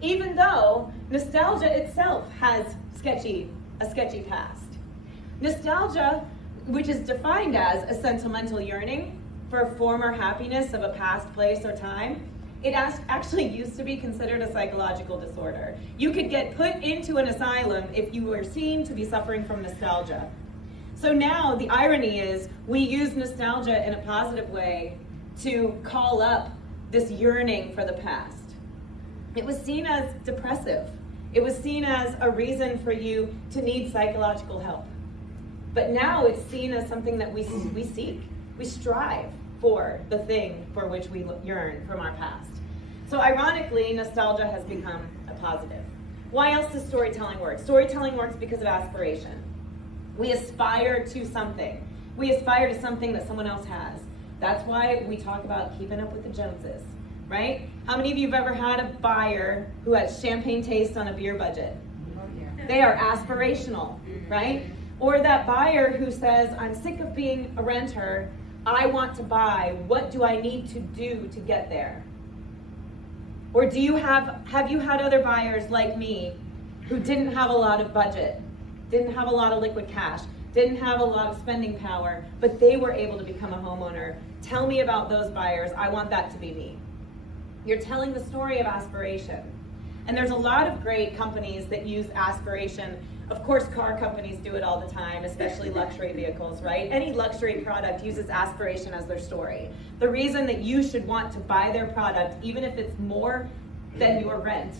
even though nostalgia itself has a sketchy past. Nostalgia, which is defined as a sentimental yearning for a former happiness of a past place or time, it actually used to be considered a psychological disorder. You could get put into an asylum if you were seen to be suffering from nostalgia. So now the irony is we use nostalgia in a positive way to call up this yearning for the past. It was seen as depressive. It was seen as a reason for you to need psychological help. But now it's seen as something that we seek. We strive for the thing for which we yearn from our past. So ironically, nostalgia has become a positive. Why else does storytelling work? Storytelling works because of aspiration. We aspire to something. We aspire to something that someone else has. That's why we talk about keeping up with the Joneses, right? How many of you have ever had a buyer who has champagne taste on a beer budget? They are aspirational, right? Or that buyer who says, I'm sick of being a renter, I want to buy, what do I need to do to get there? Or have you had other buyers like me who didn't have a lot of budget, didn't have a lot of liquid cash, didn't have a lot of spending power, but they were able to become a homeowner? Tell me about those buyers. I want that to be me. You're telling the story of aspiration. And there's a lot of great companies that use aspiration. Of course, car companies do it all the time, especially luxury vehicles, right? Any luxury product uses aspiration as their story. The reason that you should want to buy their product, even if it's more than your rent,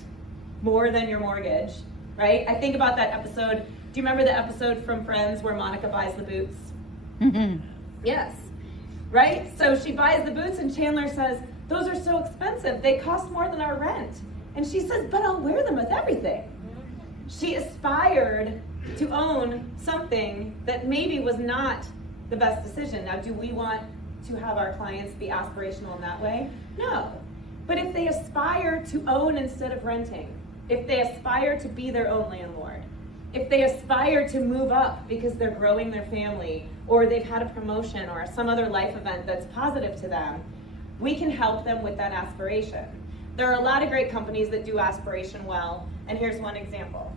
more than your mortgage, right? I think about that episode. Do you remember the episode from Friends where Monica buys the boots? Mm-hmm. Yes, right? So she buys the boots and Chandler says, those are so expensive. They cost more than our rent. And she says, but I'll wear them with everything. She aspired to own something that maybe was not the best decision. Now, do we want to have our clients be aspirational in that way? No. But if they aspire to own instead of renting, if they aspire to be their own landlord, if they aspire to move up because they're growing their family, or they've had a promotion or some other life event that's positive to them, we can help them with that aspiration. There are a lot of great companies that do aspiration well, and here's one example.